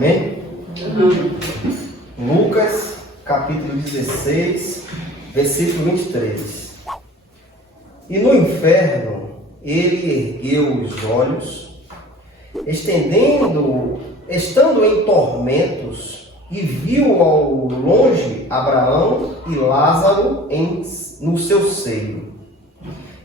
Amém? Amém. Lucas, capítulo 16, versículo 23. E no inferno ele ergueu os olhos, estando em tormentos, e viu ao longe Abraão e Lázaro no seu seio.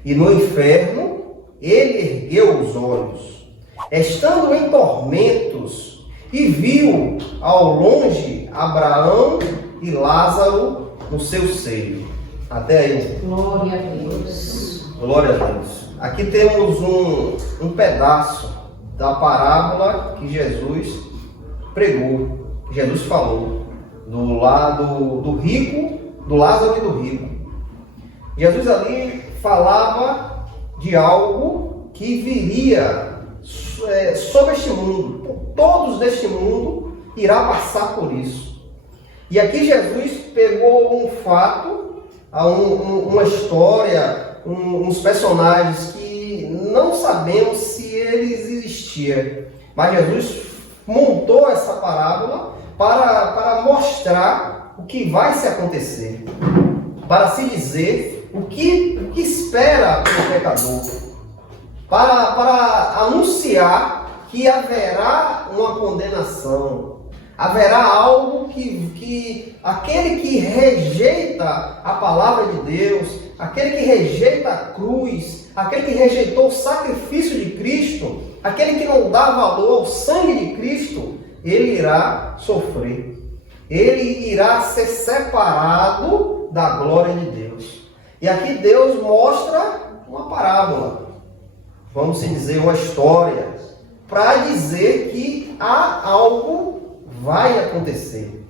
E no inferno ele ergueu os olhos, estando em tormentos, e viu ao longe Abraão e Lázaro no seu seio. Até aí. Glória a Deus. Glória a Deus. Aqui temos um pedaço da parábola que Jesus pregou, que Jesus falou, do lado do rico, do Lázaro e do rico. Jesus ali falava de algo que viria sobre este mundo. Todos deste mundo irá passar por isso. E aqui Jesus pegou um fato, uma história, uns personagens que não sabemos se eles existiam. Mas Jesus montou essa parábola para mostrar o que vai se acontecer. Para se dizer o que espera o pecador. Para anunciar que haverá uma condenação. Haverá algo que aquele que rejeita a palavra de Deus, aquele que rejeita a cruz, aquele que rejeitou o sacrifício de Cristo, aquele que não dá valor ao sangue de Cristo, ele irá sofrer. Ele irá ser separado da glória de Deus. E aqui Deus mostra uma parábola, vamos dizer, uma história, para dizer que há algo vai acontecer.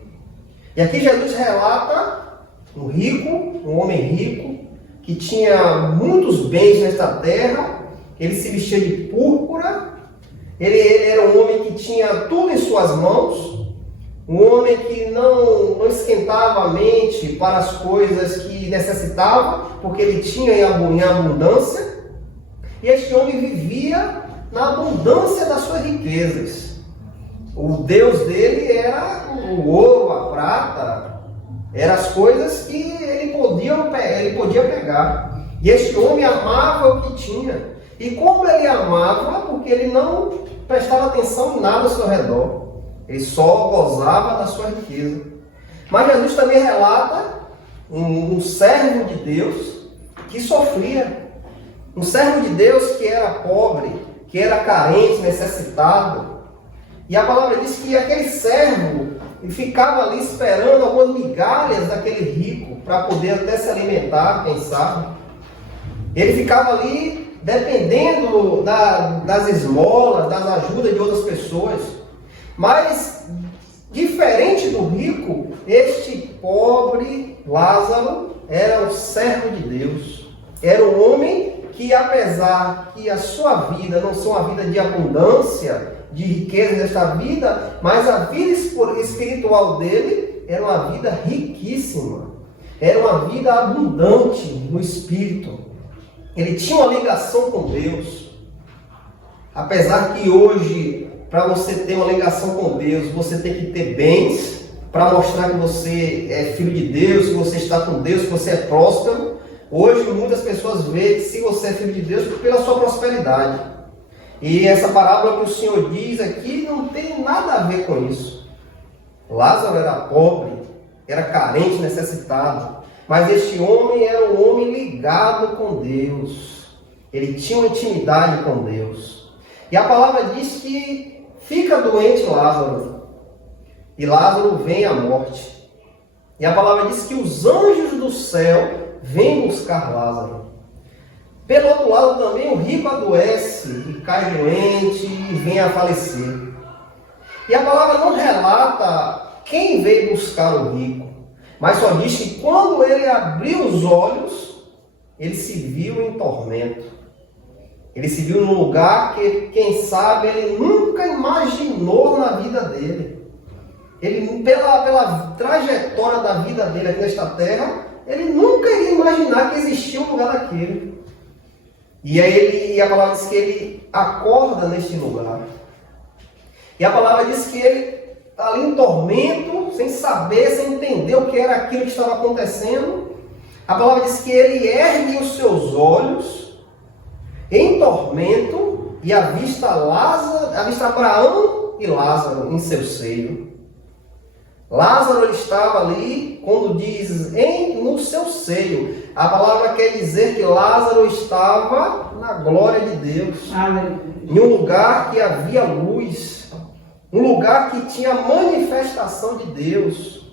E aqui Jesus relata um rico, um homem rico, que tinha muitos bens nesta terra. Ele se vestia de púrpura, ele era um homem que tinha tudo em suas mãos, um homem que não esquentava a mente para as coisas que necessitava, porque ele tinha em abundância. E este homem vivia na abundância das suas riquezas. O Deus dele era o ouro, a prata, eram as coisas que ele podia pegar. E este homem amava o que tinha. E como ele amava, porque ele não prestava atenção em nada ao seu redor. Ele só gozava da sua riqueza. Mas Jesus também relata um servo de Deus que sofria. Um servo de Deus que era pobre, que era carente, necessitado. E a palavra diz que aquele servo ficava ali esperando algumas migalhas daquele rico para poder até se alimentar, quem sabe. Ele ficava ali dependendo das esmolas, das ajudas de outras pessoas. Mas, diferente do rico, este pobre Lázaro era um servo de Deus. Era um homem que, apesar que a sua vida não são uma vida de abundância, de riqueza nesta vida, mas a vida espiritual dele era uma vida riquíssima. Era uma vida abundante no espírito. Ele tinha uma ligação com Deus. Apesar que hoje, para você ter uma ligação com Deus, você tem que ter bens para mostrar que você é filho de Deus, que você está com Deus, que você é próspero. Hoje muitas pessoas veem que se você é filho de Deus pela sua prosperidade. E essa parábola que o Senhor diz aqui não tem nada a ver com isso. Lázaro era pobre, era carente, necessitado. Mas este homem era um homem ligado com Deus. Ele tinha uma intimidade com Deus. E a palavra diz que fica doente Lázaro. E Lázaro vem à morte. E a palavra diz que os anjos do céu vêm buscar Lázaro. Pelo outro lado também o rico adoece e cai doente e vem a falecer. E a palavra não relata quem veio buscar o rico, mas só diz que quando ele abriu os olhos, ele se viu em tormento. Ele se viu num lugar que, quem sabe, ele nunca imaginou na vida dele. Ele, pela trajetória da vida dele aqui nesta terra, ele nunca iria imaginar que existia um lugar daquele. E aí a palavra diz que ele acorda neste lugar. E a palavra diz que ele ali em tormento, sem saber, sem entender o que era aquilo que estava acontecendo. A palavra diz que ele ergue os seus olhos em tormento e avista Abraão e Lázaro em seu seio. Lázaro ele estava ali, quando diz no seu seio, a palavra quer dizer que Lázaro estava na glória de Deus, em um lugar que havia luz, um lugar que tinha manifestação de Deus.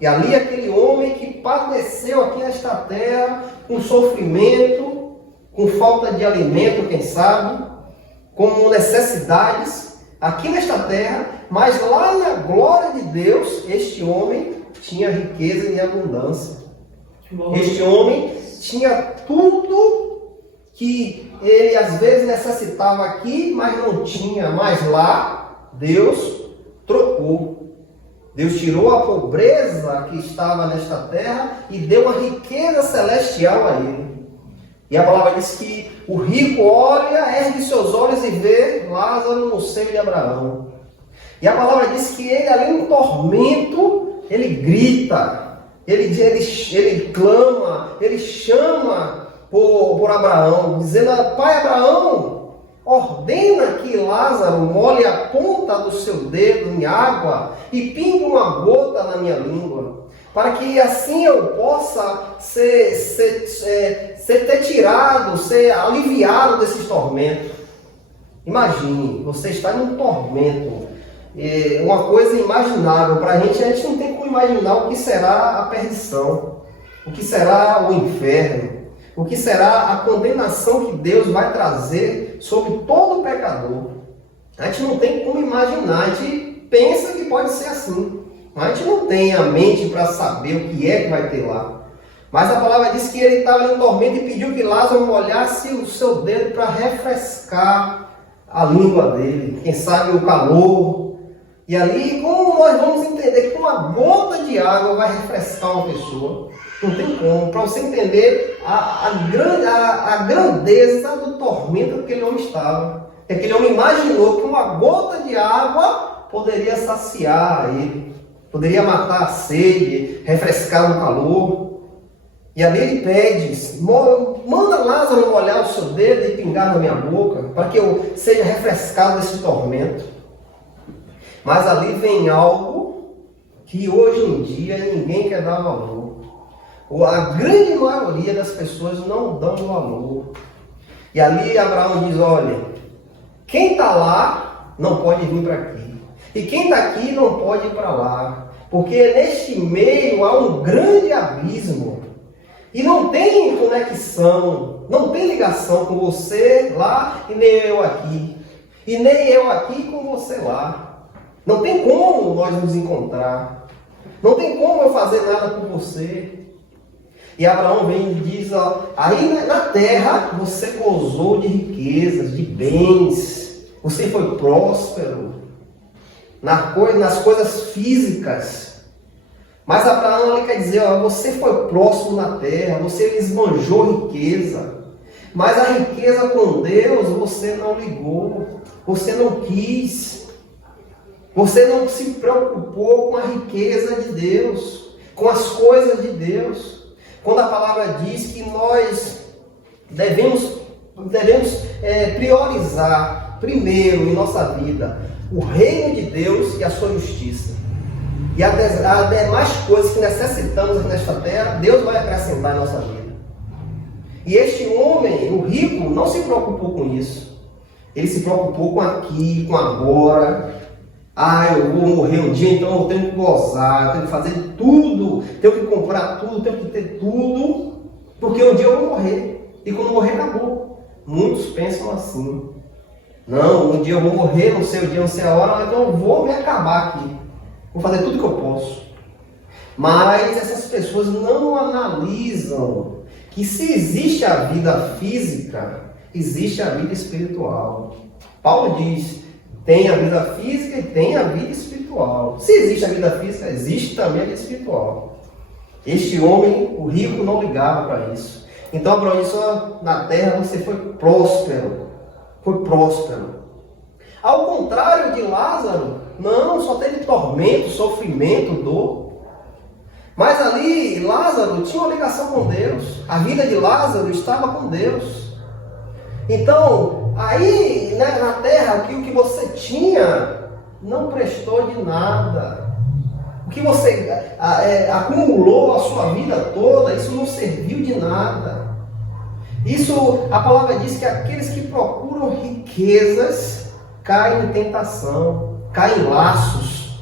E ali aquele homem que padeceu aqui nesta terra, com sofrimento, com falta de alimento, quem sabe, com necessidades, aqui nesta terra, mas lá na glória de Deus, este homem tinha riqueza e abundância. Este homem tinha tudo que ele às vezes necessitava aqui, mas não tinha. Mas lá, Deus trocou. Deus tirou a pobreza que estava nesta terra e deu uma riqueza celestial a ele. E a palavra diz que o rico olha, ergue seus olhos e vê Lázaro no seio de Abraão. E a palavra diz que ele ali em tormento, ele grita, ele clama, ele chama por Abraão, dizendo: Pai Abraão, ordena que Lázaro molhe a ponta do seu dedo em água e pingue uma gota na minha língua, para que assim eu possa ser tirado, ser aliviado desses tormentos. Imagine, você está em um tormento, uma coisa imaginável. Para a gente não tem como imaginar o que será a perdição, o que será o inferno, o que será a condenação que Deus vai trazer sobre todo pecador. A gente não tem como imaginar, a gente pensa que pode ser assim, mas a gente não tem a mente para saber o que é que vai ter lá. Mas a palavra diz que ele estava em tormento e pediu que Lázaro molhasse o seu dedo para refrescar a língua dele, quem sabe o calor. E ali, como nós vamos entender que uma gota de água vai refrescar uma pessoa? Não tem como. Para você entender a grandeza do tormento que aquele homem estava. Aquele homem imaginou que uma gota de água poderia saciar ele, poderia matar a sede, refrescar o calor. E ali ele pede: manda Lázaro molhar o seu dedo e pingar na minha boca, para que eu seja refrescado desse tormento. Mas ali vem algo que hoje em dia ninguém quer dar valor. A grande maioria das pessoas não dão valor. E ali Abraão diz: olha, quem está lá não pode vir para aqui. E quem está aqui não pode ir para lá. Porque neste meio há um grande abismo. E não tem conexão, não tem ligação com você lá e nem eu aqui. E nem eu aqui com você lá. Não tem como nós nos encontrar. Não tem como eu fazer nada por você. E Abraão vem e diz: ó, aí na terra você gozou de riquezas, de bens. Você foi próspero nas coisas físicas. Mas Abraão ele quer dizer: ó, você foi próximo na terra, você esbanjou riqueza. Mas a riqueza com Deus você não ligou, você não quis. Você não se preocupou com a riqueza de Deus, com as coisas de Deus. Quando a palavra diz que nós devemos priorizar primeiro em nossa vida o reino de Deus e a sua justiça. E as demais coisas que necessitamos nesta terra, Deus vai acrescentar em nossa vida. E este homem, o rico, não se preocupou com isso. Ele se preocupou com aqui, com agora. Eu vou morrer um dia, então eu tenho que gozar, eu tenho que fazer tudo, tenho que comprar tudo, tenho que ter tudo, porque um dia eu vou morrer. E quando morrer, acabou. Muitos pensam assim: não, um dia eu vou morrer, não sei o dia, não sei a hora, então eu vou me acabar aqui. Vou fazer tudo que eu posso. Mas essas pessoas não analisam que se existe a vida física, existe a vida espiritual. Paulo diz: tem a vida física e tem a vida espiritual. Se existe a vida física, existe também a vida espiritual. Este homem, o rico, não ligava para isso. Então Abraão disse: na terra você foi próspero. Foi próspero. Ao contrário de Lázaro, Não, só teve tormento, sofrimento, dor. Mas ali, Lázaro tinha uma ligação com Deus. A vida de Lázaro estava com Deus. Então, aí, né, na terra, o que você tinha não prestou de nada. O que você acumulou a sua vida toda, isso não serviu de nada. Isso, a palavra diz que aqueles que procuram riquezas caem em tentação, caem em laços.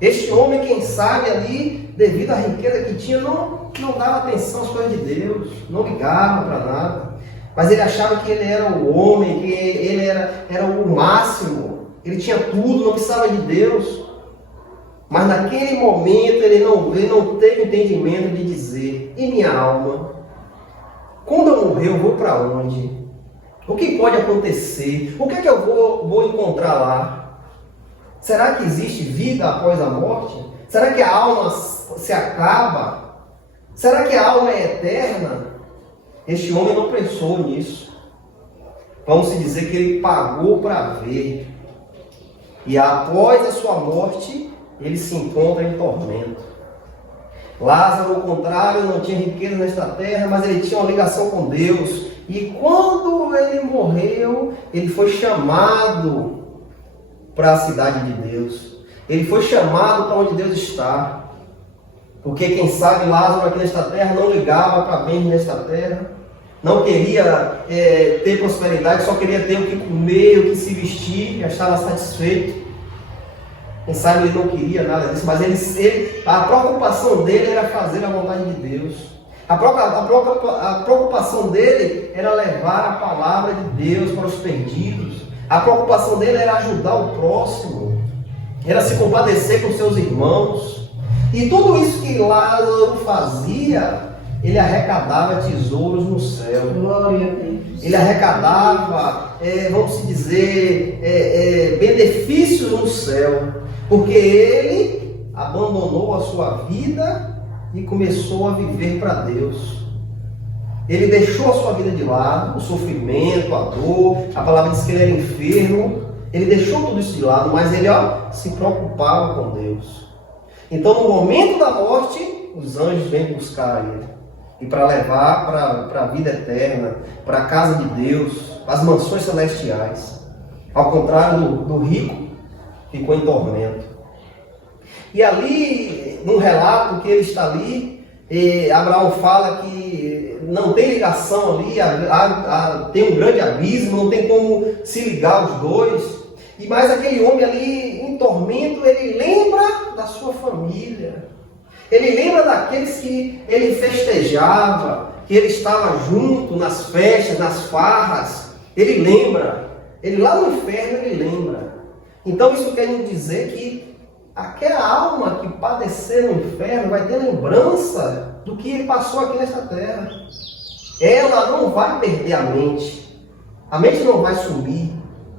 Este homem, quem sabe ali, devido à riqueza que tinha, não dava atenção às coisas de Deus, não ligava para nada. Mas ele achava que ele era o homem, que ele era o máximo, ele tinha tudo, não precisava de Deus. Mas naquele momento ele não teve entendimento de dizer: e minha alma? Quando eu morrer, eu vou para onde? O que pode acontecer? O que é que eu vou encontrar lá? Será que existe vida após a morte? Será que a alma se acaba? Será que a alma é eterna? Este homem não pensou nisso. Vamos dizer que ele pagou para ver. E após a sua morte, ele se encontra em tormento. Lázaro, ao contrário, não tinha riqueza nesta terra, mas ele tinha uma ligação com Deus. E quando ele morreu, ele foi chamado para a cidade de Deus. Ele foi chamado para onde Deus está. Porque quem sabe Lázaro aqui nesta terra não ligava para bens nesta terra. Não queria ter prosperidade, só queria ter o que comer, o que se vestir, já estava satisfeito. Quem sabe ele não queria nada disso, mas a preocupação dele era fazer a vontade de Deus. A preocupação dele era levar a palavra de Deus para os perdidos. A preocupação dele era ajudar o próximo, era se compadecer com seus irmãos. E tudo isso que Lázaro fazia, ele arrecadava tesouros no céu. Glória a Deus. Ele arrecadava, vamos dizer, benefícios no céu. Porque ele abandonou a sua vida e começou a viver para Deus. Ele deixou a sua vida de lado, o sofrimento, a dor, a palavra diz que ele era enfermo. Ele deixou tudo isso de lado, mas ele se preocupava com Deus. Então, no momento da morte, os anjos vêm buscar ele. E para levar para a vida eterna, para a casa de Deus, as mansões celestiais. Ao contrário do rico, ficou em tormento. E ali, no relato que ele está ali, Abraão fala que não tem ligação ali, tem um grande abismo, não tem como se ligar os dois. E mais aquele homem ali em tormento, ele lembra da sua família. Ele lembra daqueles que ele festejava, que ele estava junto nas festas, nas farras. Ele lembra. Ele lá no inferno, ele lembra. Então isso quer dizer que aquela alma que padecer no inferno vai ter lembrança do que ele passou aqui nesta terra. Ela não vai perder a mente. A mente não vai sumir.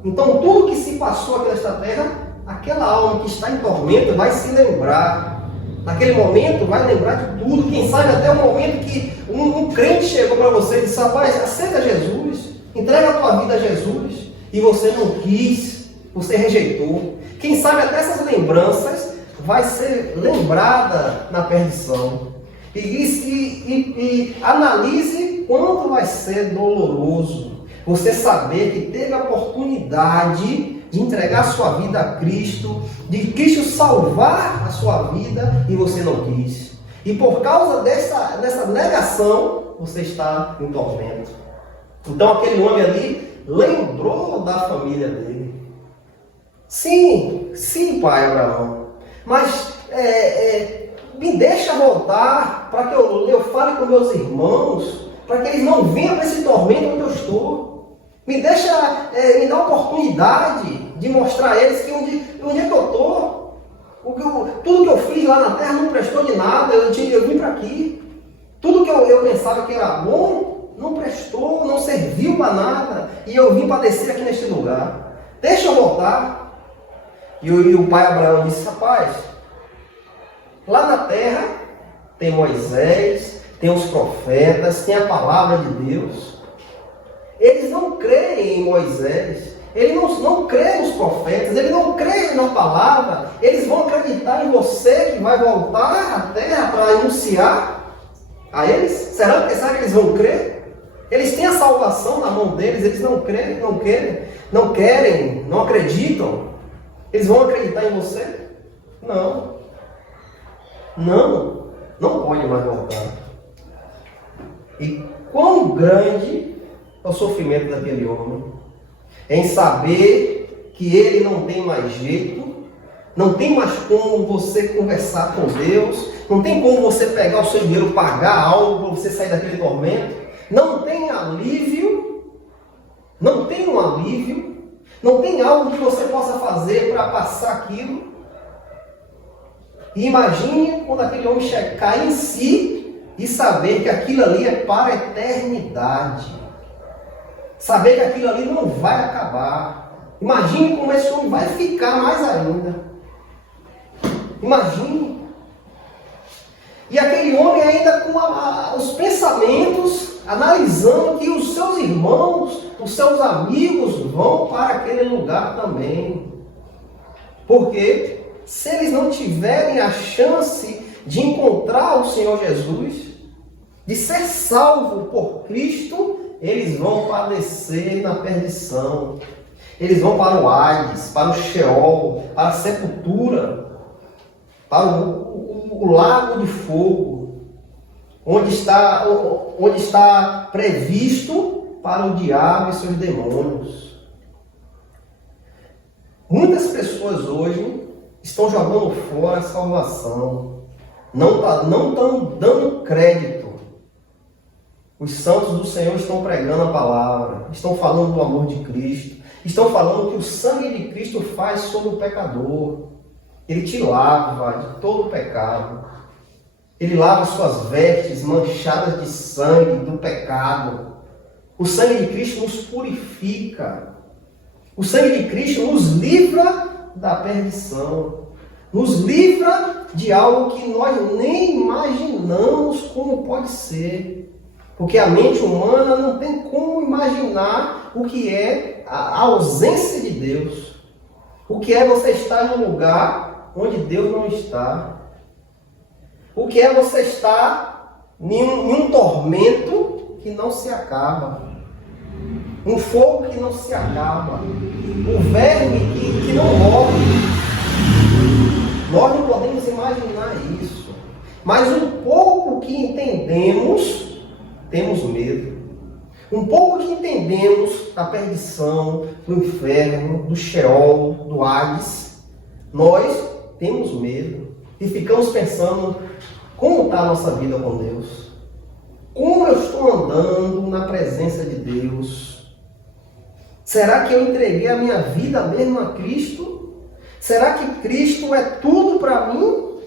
Então tudo que se passou aqui nesta terra, aquela alma que está em tormento vai se lembrar. Naquele momento vai lembrar de tudo. Quem sabe até o momento que um crente chegou para você e disse: rapaz, aceita Jesus, entrega a tua vida a Jesus. E você não quis, você rejeitou. Quem sabe até essas lembranças vai ser lembrada na perdição. E analise quanto vai ser doloroso você saber que teve a oportunidade de entregar a sua vida a Cristo, de Cristo salvar a sua vida e você não quis. E por causa dessa negação, você está em tormento. Então aquele homem ali lembrou da família dele. Sim, pai Abraão, mas me deixa voltar para que eu fale com meus irmãos, para que eles não venham para esse tormento onde eu estou. Me deixa, me dá a oportunidade de mostrar a eles que onde é que eu estou. Tudo que eu fiz lá na terra não prestou de nada, eu vim para aqui. Tudo que eu pensava que era bom, não prestou, não serviu para nada. E eu vim padecer aqui neste lugar. Deixa eu voltar. E o pai Abraão disse: rapaz, lá na terra tem Moisés, tem os profetas, tem a palavra de Deus. Eles não creem em Moisés, ele não crê nos profetas, ele não crê na palavra, eles vão acreditar em você que vai voltar à terra para anunciar a eles? Será que eles vão crer? Eles têm a salvação na mão deles, eles não creem, não querem, não acreditam. Eles vão acreditar em você? Não pode mais voltar. E quão grande é o sofrimento daquele homem em saber que ele não tem mais jeito, não tem mais como você conversar com Deus, não tem como você pegar o seu dinheiro, pagar algo para você sair daquele tormento, não tem alívio, não tem algo que você possa fazer para passar aquilo. E imagine quando aquele homem chegar em si e saber que aquilo ali é para a eternidade. Saber que aquilo ali não vai acabar. Imagine como esse homem vai ficar mais ainda. Imagine. E aquele homem ainda com os pensamentos, analisando que os seus irmãos, os seus amigos vão para aquele lugar também. Porque se eles não tiverem a chance de encontrar o Senhor Jesus, de ser salvo por Cristo, eles vão padecer na perdição. Eles vão para o Hades, para o Sheol, para a sepultura, para o lago de fogo, onde está previsto para o diabo e seus demônios. Muitas pessoas hoje estão jogando fora a salvação, não estão dando crédito. Os santos do Senhor estão pregando a palavra, estão falando do amor de Cristo, estão falando o que o sangue de Cristo faz sobre o pecador. Ele te lava de todo o pecado. Ele lava suas vestes manchadas de sangue do pecado. O sangue de Cristo nos purifica. O sangue de Cristo nos livra da perdição. Nos livra de algo que nós nem imaginamos como pode ser. Porque a mente humana não tem como imaginar o que é a ausência de Deus. O que é você estar num lugar onde Deus não está. O que é você estar em um tormento que não se acaba. Um fogo que não se acaba. Um verme que não morre. Nós não podemos imaginar isso. Mas um pouco que entendemos, temos medo. Um pouco que entendemos da perdição, do inferno, do Sheol, do Hades, nós temos medo. E ficamos pensando, como está a nossa vida com Deus? Como eu estou andando na presença de Deus? Será que eu entreguei a minha vida mesmo a Cristo? Será que Cristo é tudo para mim?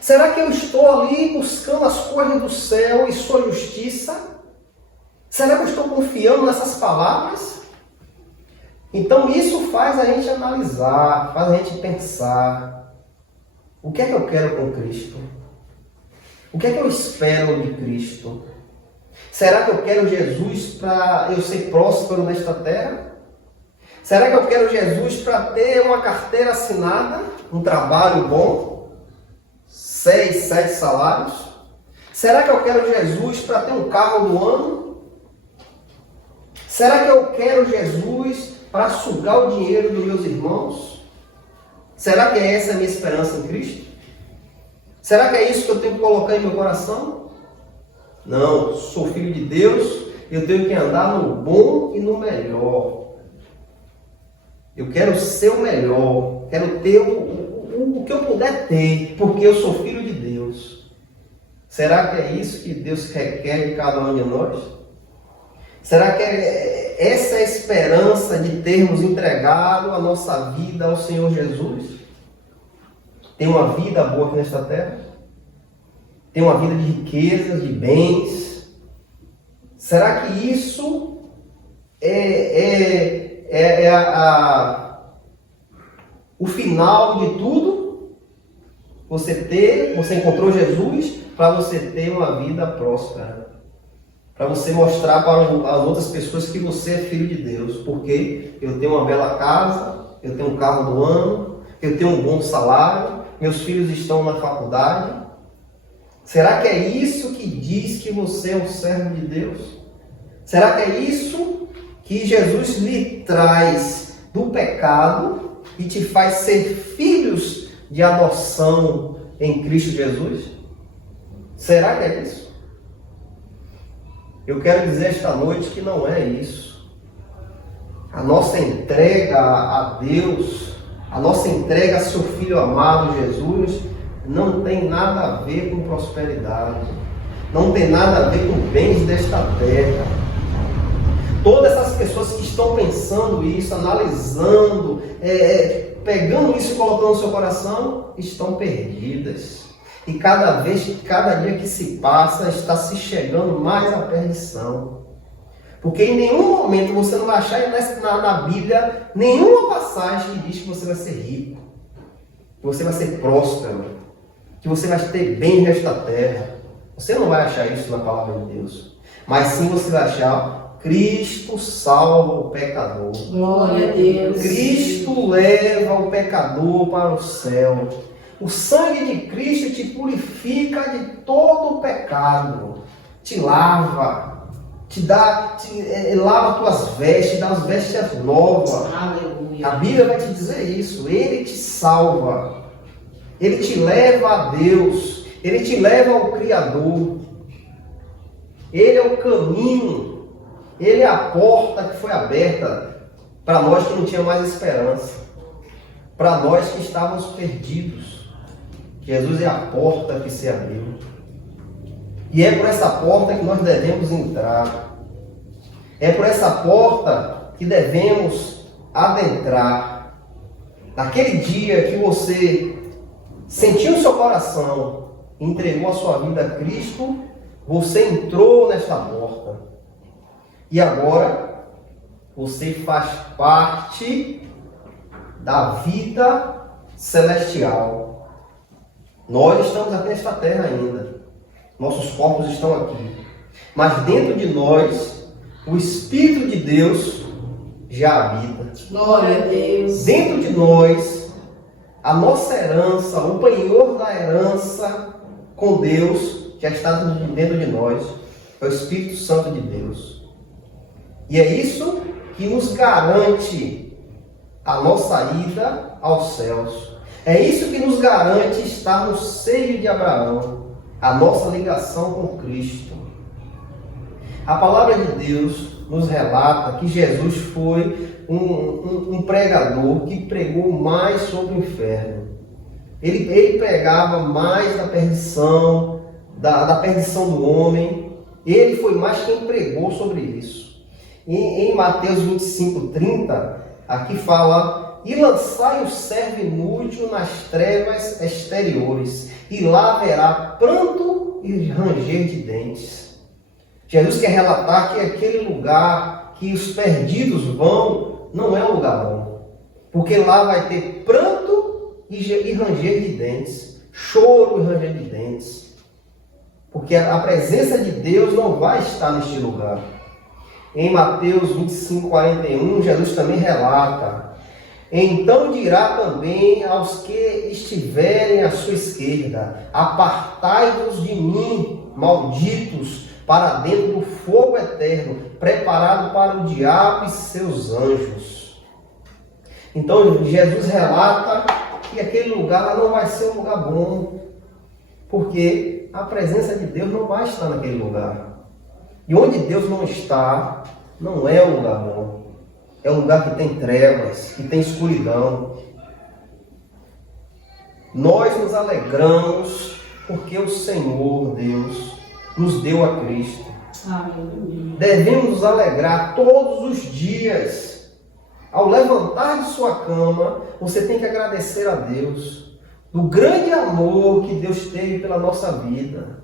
Será que eu estou ali buscando as coisas do céu e sua justiça? Será que eu estou confiando nessas palavras? Então isso faz a gente analisar, faz a gente pensar. O que é que eu quero com Cristo? O que é que eu espero de Cristo? Será que eu quero Jesus para eu ser próspero nesta terra? Será que eu quero Jesus para ter uma carteira assinada, um trabalho bom? 6, 7 salários? Será que eu quero Jesus para ter um carro do ano? Será que eu quero Jesus para sugar o dinheiro dos meus irmãos? Será que essa é a minha esperança em Cristo? Será que é isso que eu tenho que colocar em meu coração? Não, sou filho de Deus, eu tenho que andar no bom e no melhor. Eu quero ser o melhor, quero ter o que eu puder ter, porque eu sou filho de Deus. Será que é isso que Deus requer de cada um de nós? Será que essa é a esperança de termos entregado a nossa vida ao Senhor Jesus? Tem uma vida boa aqui nesta terra? Tem uma vida de riquezas, de bens? Será que isso o final de tudo? Você encontrou Jesus para você ter uma vida próspera. para você mostrar para as outras pessoas que você é filho de Deus, porque eu tenho uma bela casa, eu tenho um carro do ano, eu tenho um bom salário, meus filhos estão na faculdade. Será que é isso que diz que você é um servo de Deus? Será que é isso que Jesus lhe traz do pecado e te faz ser filhos de adoção em Cristo Jesus? Será que é isso? Eu quero dizer esta noite que não é isso. A nossa entrega a Deus, a nossa entrega a seu Filho amado Jesus, não tem nada a ver com prosperidade, não tem nada a ver com bens desta terra. Todas essas pessoas que estão pensando isso, analisando, pegando isso e colocando no seu coração, estão perdidas. E cada dia que se passa, está se chegando mais à perdição. Porque em nenhum momento você não vai achar na Bíblia nenhuma passagem que diz que você vai ser rico, que você vai ser próspero, que você vai ter bem nesta terra. Você não vai achar isso na palavra de Deus. Mas sim você vai achar: Cristo salva o pecador. Glória a Deus. Cristo leva o pecador para o céu. O sangue de Cristo te purifica de todo o pecado. Te lava. Lava tuas vestes, dá as vestes novas. Aleluia. A Bíblia vai te dizer isso. Ele te salva. Ele te leva a Deus. Ele te leva ao Criador. Ele é o caminho. Ele é a porta que foi aberta para nós que não tinha mais esperança. Para nós que estávamos perdidos. Jesus é a porta que se abriu. E é por essa porta que nós devemos entrar. É por essa porta que devemos adentrar. Naquele dia que você sentiu no seu coração, entregou a sua vida a Cristo, você entrou nesta porta. E agora você faz parte da vida celestial. Nós estamos aqui nesta terra ainda. Nossos corpos estão aqui. Mas dentro de nós, o Espírito de Deus já habita. Glória a Deus. Dentro de nós, a nossa herança, o penhor da herança com Deus, já está dentro de nós. É o Espírito Santo de Deus. E é isso que nos garante a nossa ida aos céus. É isso que nos garante estar no seio de Abraão, a nossa ligação com Cristo. A palavra de Deus nos relata que Jesus foi um pregador que pregou mais sobre o inferno. Ele pregava mais da perdição, da perdição do homem. Ele foi mais quem pregou sobre isso. Em Mateus 25:30, aqui fala: e lançai o servo inútil nas trevas exteriores, e lá haverá pranto e ranger de dentes. Jesus quer relatar que aquele lugar que os perdidos vão não é um lugar bom, porque lá vai ter pranto e ranger de dentes, choro e ranger de dentes, porque a presença de Deus não vai estar neste lugar. Em Mateus 25:41, Jesus também relata: então dirá também aos que estiverem à sua esquerda: apartai-vos de mim, malditos, para dentro do fogo eterno, preparado para o diabo e seus anjos. Então Jesus relata que aquele lugar não vai ser um lugar bom, porque a presença de Deus não vai estar naquele lugar. E onde Deus não está, não é um lugar bom. É um lugar que tem trevas, que tem escuridão. Nós nos alegramos porque o Senhor Deus nos deu a Cristo. Aleluia. Devemos nos alegrar todos os dias. Ao levantar de sua cama, você tem que agradecer a Deus do grande amor que Deus teve pela nossa vida.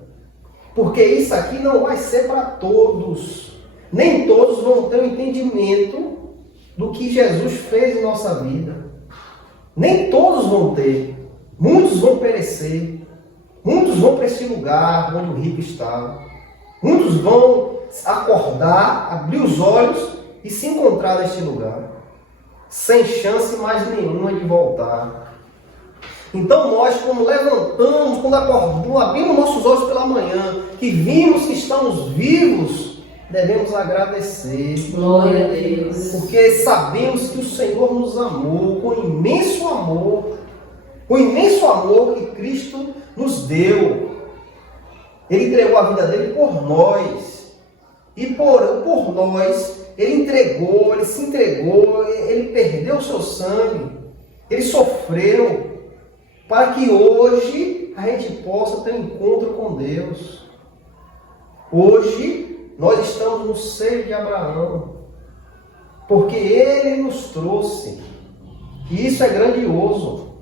Porque isso aqui não vai ser para todos. Nem todos vão ter o entendimento do que Jesus fez em nossa vida. Nem todos vão ter. Muitos vão perecer. Muitos vão para esse lugar onde o rico estava. Muitos vão acordar, abrir os olhos e se encontrar neste lugar, sem chance mais nenhuma de voltar. Então nós, quando levantamos, quando acordamos, abrimos nossos olhos pela manhã, que vimos que estamos vivos, devemos agradecer. Glória a Deus. Porque sabemos que o Senhor nos amou com imenso amor. O imenso amor que Cristo nos deu. Ele entregou a vida dele por nós. E por nós, ele entregou, ele se entregou, ele perdeu o seu sangue. Ele sofreu para que hoje a gente possa ter um encontro com Deus. Hoje nós estamos no seio de Abraão, porque ele nos trouxe. E isso é grandioso.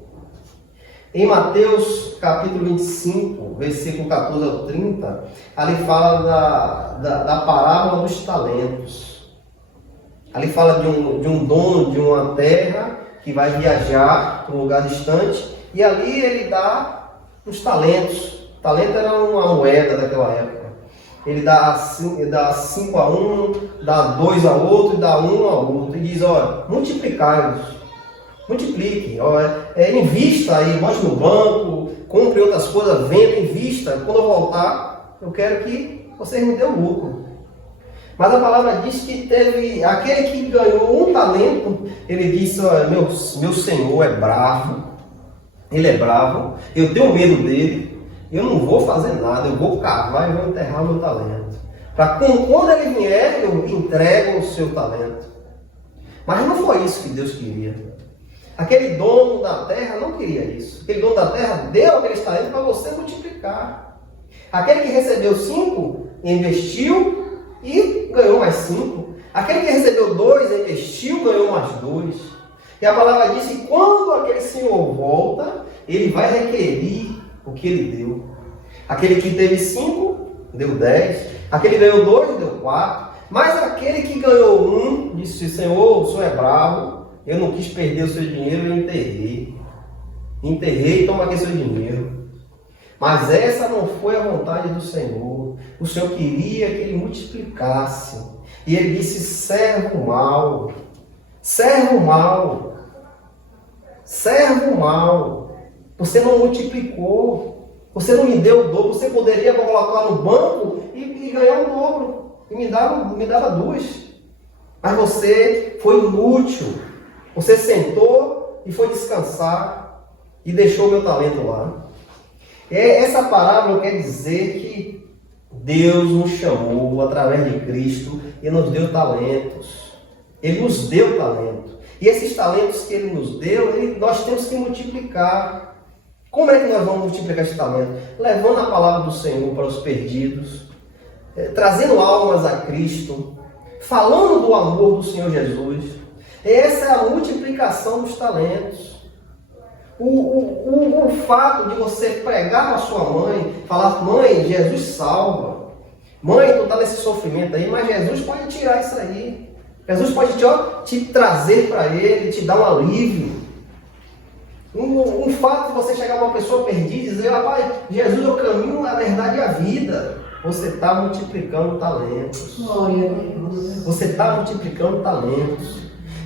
Em Mateus capítulo 25, versículo 14 ao 30, ali fala da parábola dos talentos. Ali fala de um dono de uma terra que vai viajar para um lugar distante, e ali ele dá os talentos. Talento era uma moeda daquela época. Ele dá 5 a um, dá 2 a outro e dá 1 a outro. E diz, olha, multiplicai-os. Multiplique, invista aí, bote no banco, compre outras coisas, venda, invista. Quando eu voltar, eu quero que vocês me dêem lucro. Mas a palavra diz que teve aquele que ganhou um talento, ele disse, olha, meu senhor é bravo, ele é bravo, eu tenho medo dele, eu não vou fazer nada, eu vou cavar e vou enterrar o meu talento. Para quando ele vier, eu entrego o seu talento. Mas não foi isso que Deus queria. Aquele dono da terra não queria isso. Aquele dono da terra deu aquele talento para você multiplicar. Aquele que recebeu 5, investiu e ganhou mais 5. Aquele que recebeu 2, investiu, ganhou mais 2. E a palavra diz que quando aquele senhor volta, ele vai requerir o que ele deu. Aquele que teve 5, deu 10. Aquele que ganhou 2, deu 4. Mas aquele que ganhou 1, disse, Senhor, o senhor é bravo. Eu não quis perder o seu dinheiro, eu enterrei. Enterrei e toma aqui seu dinheiro. Mas essa não foi a vontade do Senhor. O Senhor queria que ele multiplicasse. E ele disse, servo mau. Servo mau. Servo mau. Você não multiplicou. Você não me deu o dobro. Você poderia colocar no banco e ganhar o dobro. E me dava 2. Mas você foi inútil. Você sentou e foi descansar e deixou meu talento lá. Essa parábola quer dizer que Deus nos chamou através de Cristo e nos deu talentos. Ele nos deu talento. E esses talentos que Ele nos deu, nós temos que multiplicar. Como é que nós vamos multiplicar esse talento? Levando a palavra do Senhor para os perdidos, trazendo almas a Cristo, falando do amor do Senhor Jesus. Essa é a multiplicação dos talentos. O fato de você pregar para sua mãe, falar, mãe, Jesus salva. Mãe, tu está nesse sofrimento aí, mas Jesus pode tirar isso aí. Jesus pode te trazer para Ele, te dar um alívio. Um fato de você chegar para uma pessoa perdida e dizer, rapaz, Jesus é o caminho, a verdade e a vida. Você está multiplicando talentos. Glória a Deus. Você está multiplicando talentos.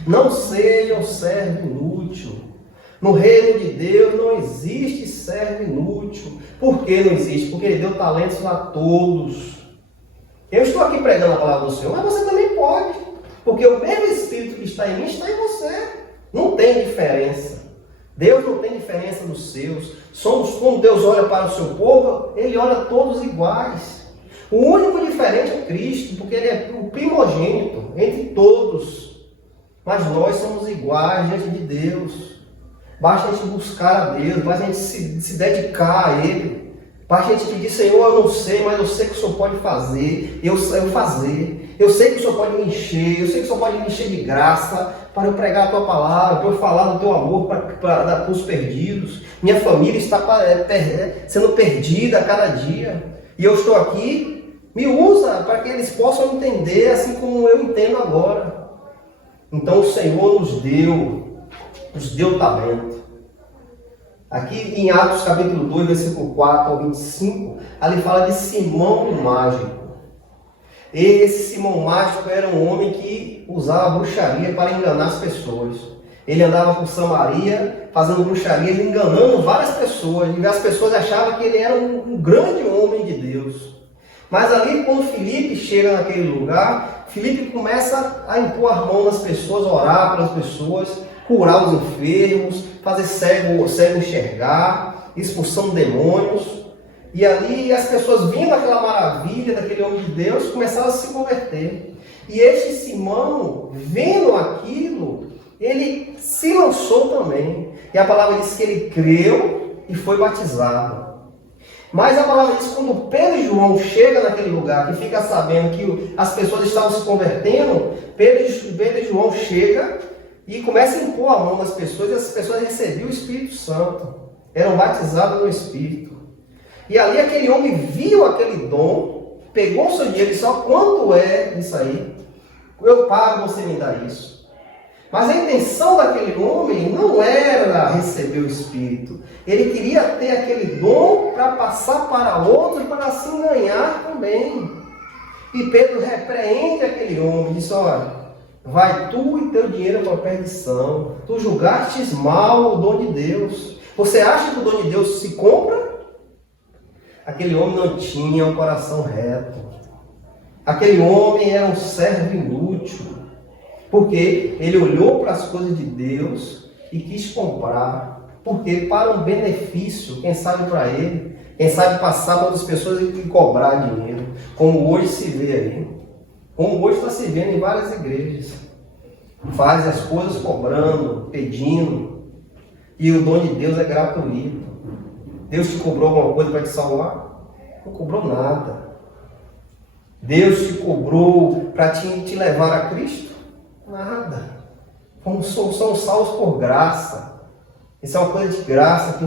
Não seja um servo inútil. No reino de Deus não existe servo inútil. Por que não existe? Porque Ele deu talentos a todos. Eu estou aqui pregando a palavra do Senhor, mas você também pode. Porque o mesmo Espírito que está em mim está em você. Não tem diferença. Deus não tem diferença dos seus. Somos, como Deus olha para o seu povo, Ele olha todos iguais. O único diferente é Cristo, porque Ele é o primogênito entre todos. Mas nós somos iguais diante de Deus. Basta a gente buscar a Deus, basta a gente se dedicar a Ele. Basta a gente pedir, Senhor, eu não sei, mas eu sei que o Senhor pode fazer. Eu fazer. Eu sei que o Senhor pode me encher. Eu sei que o Senhor pode me encher de graça para eu pregar a Tua palavra, para eu falar do Teu amor para os perdidos. Minha família está sendo perdida a cada dia. E eu estou aqui, me usa para que eles possam entender assim como eu entendo agora. Então o Senhor nos deu talento. Aqui em Atos capítulo 2, versículo 4 ao 25, ali fala de Simão o mágico. Esse Simão Mágico era um homem que usava bruxaria para enganar as pessoas. Ele andava por Samaria fazendo bruxaria, enganando várias pessoas. E as pessoas achavam que ele era um grande homem de Deus. Mas ali, quando Filipe chega naquele lugar, Filipe começa a impor a mão nas pessoas, orar pelas pessoas, curar os enfermos, fazer cego enxergar, expulsando demônios. E ali as pessoas vindo aquela maravilha daquele homem de Deus, começaram a se converter. E este Simão, vendo aquilo, ele se lançou também. E a palavra diz que ele creu e foi batizado. Mas a palavra diz que quando Pedro e João chegam naquele lugar, que fica sabendo que as pessoas estavam se convertendo, Pedro e João chegam e começam a impor a mão nas pessoas, e as pessoas recebiam o Espírito Santo. Eram batizadas no Espírito. E ali aquele homem viu aquele dom, pegou o seu dinheiro e disse: ó, quanto é isso aí? Eu pago, você me dá isso. Mas a intenção daquele homem não era receber o Espírito. Ele queria ter aquele dom para passar para outros, para assim ganhar também. E Pedro repreende aquele homem e diz: olha, vai tu e teu dinheiro para a perdição. Tu julgastes mal o dom de Deus. Você acha que o dom de Deus se compra? Aquele homem não tinha um coração reto. Aquele homem era um servo inútil. Porque ele olhou para as coisas de Deus e quis comprar. Porque para um benefício, quem sabe para ele, quem sabe passar para outras pessoas e cobrar dinheiro. Como hoje se vê aí. Como hoje está se vendo em várias igrejas. Faz as coisas cobrando, pedindo. E o dom de Deus é gratuito. Deus te cobrou alguma coisa para te salvar? Não cobrou nada. Deus te cobrou para te levar a Cristo? Nada. Somos salvos por graça. Isso é uma coisa de graça. Que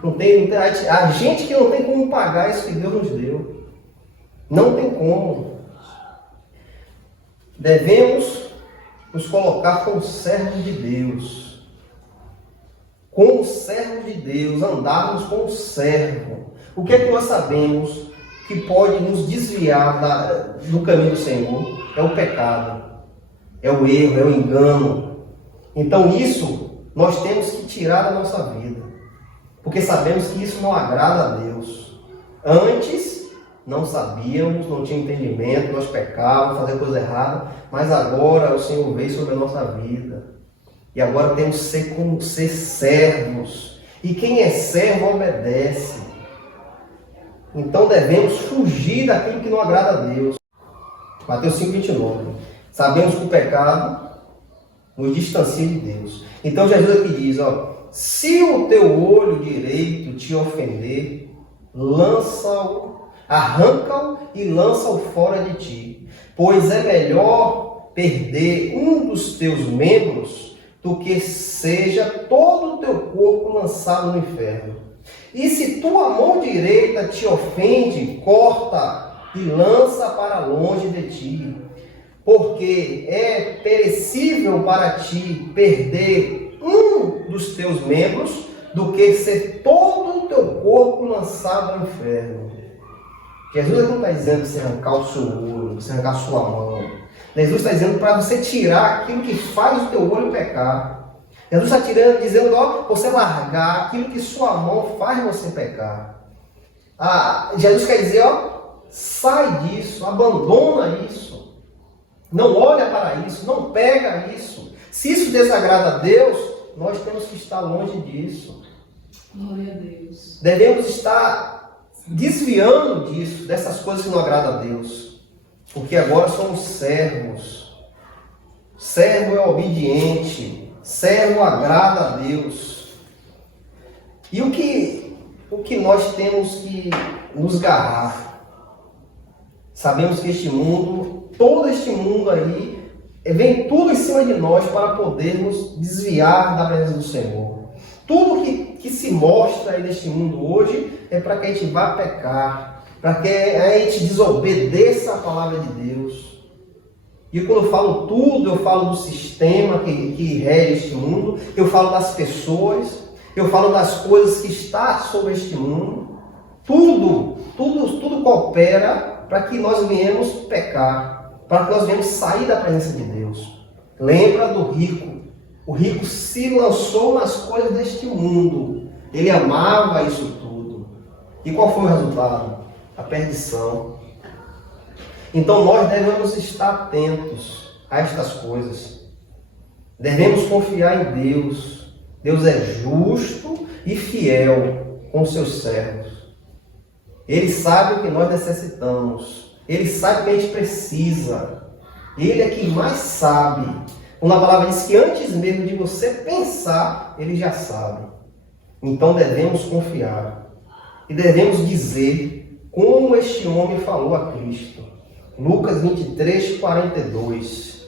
não tem, a gente que não tem como pagar isso que Deus nos deu. Não tem como. Devemos nos colocar como servos de Deus. Como servo de Deus, andarmos como servo. O que é que nós sabemos que pode nos desviar do caminho do Senhor? É o pecado, é o erro, é o engano. Então isso nós temos que tirar da nossa vida, porque sabemos que isso não agrada a Deus. Antes não sabíamos, não tinha entendimento, nós pecávamos, fazíamos coisa errada, mas agora o Senhor veio sobre a nossa vida. E agora temos que ser servos. E quem é servo obedece. Então devemos fugir daquilo que não agrada a Deus. Mateus 5,29. Sabemos que o pecado nos distancia de Deus. Então Jesus aqui diz, ó, se o teu olho direito te ofender, lança-o, arranca-o e lança-o fora de ti. Pois é melhor perder um dos teus membros do que seja todo o teu corpo lançado no inferno. E se tua mão direita te ofende, corta e lança para longe de ti. Porque é perecível para ti perder um dos teus membros do que ser todo o teu corpo lançado no inferno. Jesus não está dizendo para você arrancar o seu olho, você arrancar a sua mão. Jesus está dizendo para você tirar aquilo que faz o teu olho pecar. Jesus está dizendo, ó, você largar aquilo que sua mão faz você pecar. Jesus quer dizer, ó, sai disso, abandona isso. Não olha para isso, não pega isso. Se isso desagrada a Deus, nós temos que estar longe disso. Glória a Deus. Devemos estar desviando disso, dessas coisas que não agradam a Deus. Porque agora somos servos. Servo é obediente. Servo agrada a Deus. E o que nós temos que nos garrar? Sabemos que este mundo, todo este mundo aí, vem tudo em cima de nós para podermos desviar da presença do Senhor. Tudo que se mostra aí neste mundo hoje é para que a gente vá pecar, para que a gente desobedeça a palavra de Deus. E quando eu falo tudo, eu falo do sistema que rege este mundo, eu falo das pessoas, eu falo das coisas que estão sobre este mundo. Tudo coopera para que nós venhamos pecar. para que nós venhamos sair da presença de Deus. Lembra do rico. O rico se lançou nas coisas deste mundo. Ele amava isso tudo. E qual foi o resultado? A perdição. Então nós devemos estar atentos a estas coisas. Devemos confiar em Deus. Deus é justo e fiel com os seus servos. Ele sabe o que nós necessitamos. Ele sabe o que a gente precisa. Ele é quem mais sabe. Quando a palavra diz que antes mesmo de você pensar, Ele já sabe. Então devemos confiar. E devemos dizer como este homem falou a Cristo. Lucas 23, 42.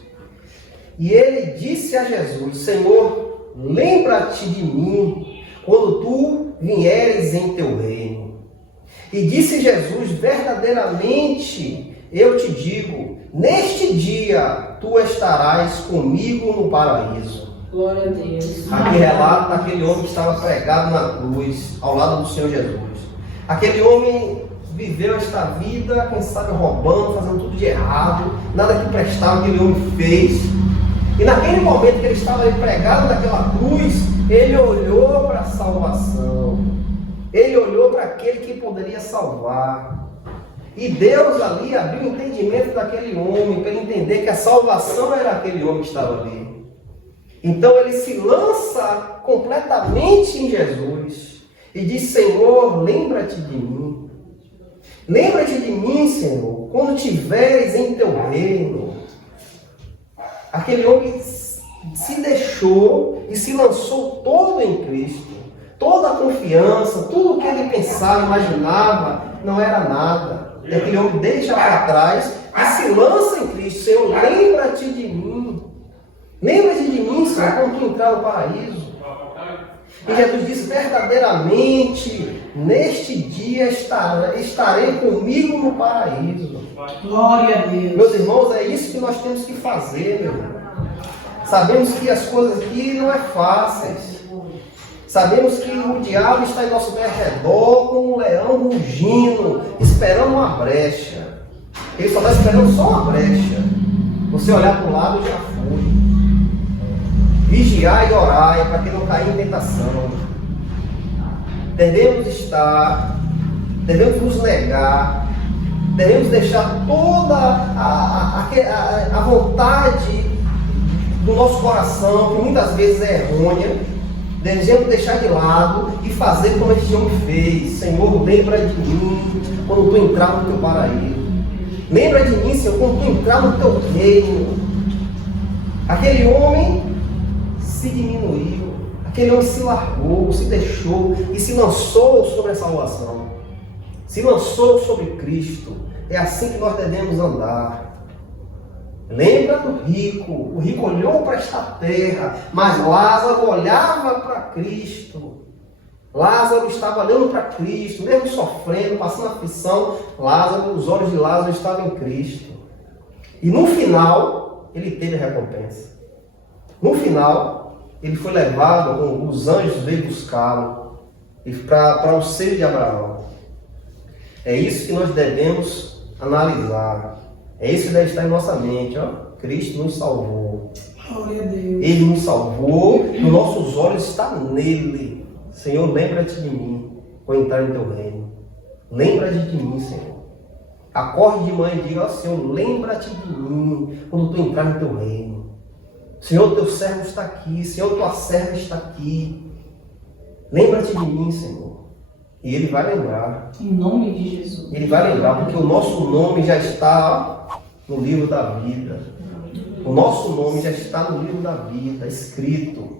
E ele disse a Jesus: Senhor, lembra-te de mim quando tu vieres em teu reino. E disse Jesus: verdadeiramente eu te digo, neste dia tu estarás comigo no paraíso. Glória a Deus. Aqui relata aquele homem que estava pregado na cruz, ao lado do Senhor Jesus. Aquele homem viveu esta vida, quem sabe roubando, fazendo tudo de errado, nada que prestava, aquele homem fez. E naquele momento que ele estava ali pregado naquela cruz, ele olhou para a salvação. Ele olhou para aquele que poderia salvar. E Deus ali abriu o entendimento daquele homem, para ele entender que a salvação era aquele homem que estava ali. Então ele se lança completamente em Jesus e diz: Senhor, lembra-te de mim. Lembra-te de mim, Senhor, quando tiveres em teu reino. Aquele homem se deixou e se lançou todo em Cristo. Toda a confiança, tudo o que ele pensava, imaginava, não era nada. E aquele homem deixa para trás e se lança em Cristo. Senhor, lembra-te de mim. Lembra-te de mim, Senhor, quando tu entrar no paraíso. E Jesus disse: verdadeiramente, neste dia estarei comigo no paraíso. Glória a Deus. Meus irmãos, é isso que nós temos que fazer, meu irmão. Sabemos que as coisas aqui não é fáceis. Sabemos que o diabo está em nosso derredor como um leão rugindo, esperando uma brecha. Ele só está esperando só uma brecha. Você olhar para o lado, já foi. Vigiar e orar para que não caia em tentação. Devemos nos negar, devemos deixar toda a vontade do nosso coração, que muitas vezes é errônea, devemos deixar de lado e fazer como este homem fez. Senhor, lembra de mim quando tu entrar no teu paraíso. Lembra de mim, Senhor, quando tu entrar no teu reino. Aquele homem se diminuiu, aquele homem se largou, se deixou e se lançou sobre a salvação, se lançou sobre Cristo. É assim que nós devemos andar. Lembra do rico? O rico olhou para esta terra, mas Lázaro olhava para Cristo. Lázaro estava olhando para Cristo, mesmo sofrendo, passando aflição. Lázaro, os olhos de Lázaro estavam em Cristo. E no final, ele teve a recompensa. No final, ele foi levado, os anjos veio buscá-lo para o seio de Abraão. É isso que nós devemos analisar. É isso que deve estar em nossa mente. Cristo nos salvou. Glória a Deus. Ele nos salvou e os nossos olhos estão nele. Senhor, lembra-te de mim quando entrar em teu reino. Lembra-te de mim, Senhor. Acorde de manhã e diga: Senhor, lembra-te de mim quando tu entrar no teu reino. Senhor, teu servo está aqui. Senhor, tua serva está aqui. Lembra-te de mim, Senhor. E Ele vai lembrar. Em nome de Jesus. Ele vai lembrar, porque o nosso nome já está no livro da vida. O nosso nome já está no livro da vida, escrito.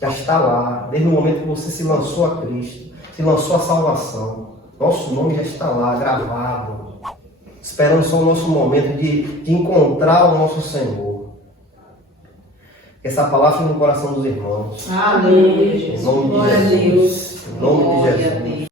Já está lá, desde o momento que você se lançou a Cristo, se lançou a salvação. Nosso nome já está lá, gravado. Esperando só o nosso momento de encontrar o nosso Senhor. Que essa palavra fique no coração dos irmãos. Aleluia, Jesus. Em nome de Jesus. Em nome de Jesus.